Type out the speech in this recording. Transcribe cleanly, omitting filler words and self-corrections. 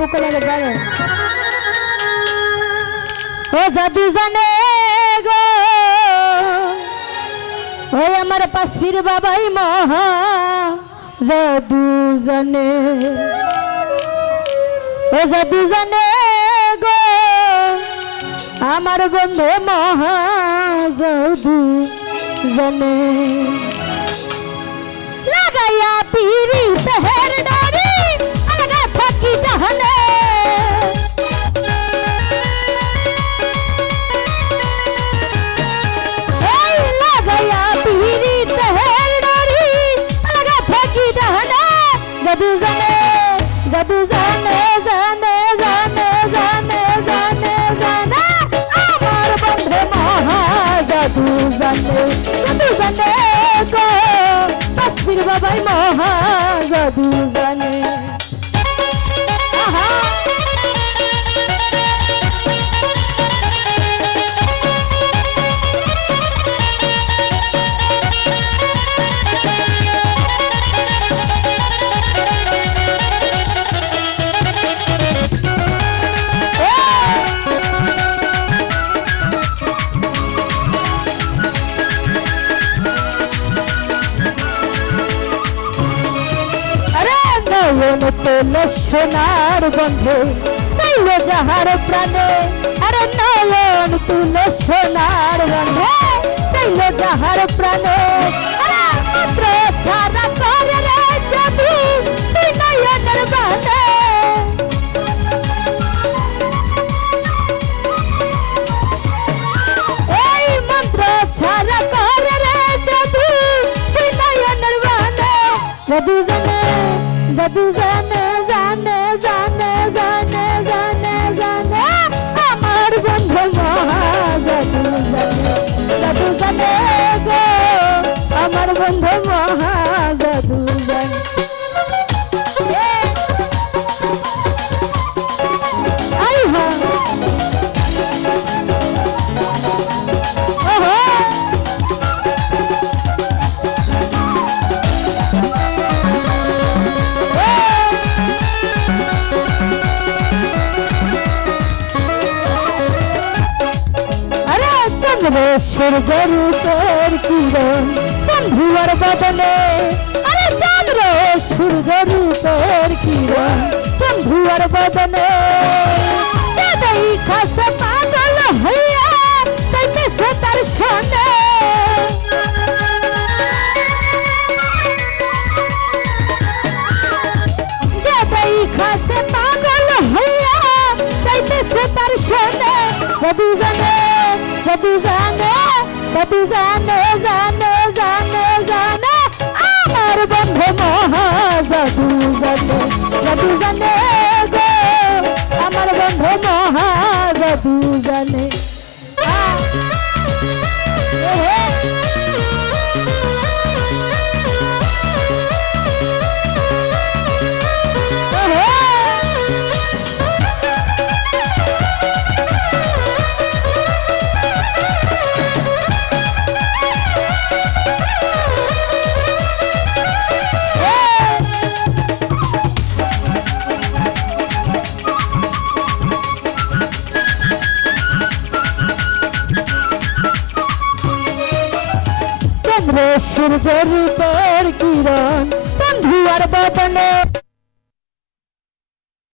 বকুলারে বারে ও জাদু জানে গো ওই আমার পাশ ফির বাবাই মহা জাদু জানে ও জাদু জানে গো আমার বন্ধু মহা জাদু জানে লাগাইয়া পিরি তেহের ডারি আগা থাকি জাহানে এই লাগাইয়া পিরি তেহের ডারি আগা থাকি জাহানে জাদু জানে জাদু জানে জানে জানে জানে জানে জানে আমার বন্ধু মহা জাদু জানে জাদু জানে গো তসবির বাবাই মহা জাদু জানে নয়ন তোল সোনার বন্ধে চাইল যাহার প্রাণে আরে নয়ন তুল সোনার বন্ধে চাইল যাহার প্রাণে আরে মাত্র ছাড়া করে রে জাদু তুই নয়নের বানে এই মন্ত্র ছাড়া করে রে জাদু তুই নয়নের বানে জাদু জানে জাদু জানে জানে জানে জানে জানে জানে আমার বন্ধু মহা জাদু জানে জাদু জানে গো আমার বন্ধু মহা জাদু জানে আই হা সূর্য রূপের কিরণ বন্ধু আর বদনে আরে চন্দ্র সূর্য রূপের কিরণ বন্ধু আর বদনে তাই খাসে পাগল হইয়া তাইতেছে তার সনে তাই খাসে পাগল হইয়া তাইতেছে তার সনে জাদু জানে জাদু জানে জাদু জানে জানে জানে জানে আমার বন্ধু মহা জাদু জানে জাদু জানে গো আমার বন্ধু মহা জাদু জানে সূর্য রূপের কিরণ বন্ধু আর বদনে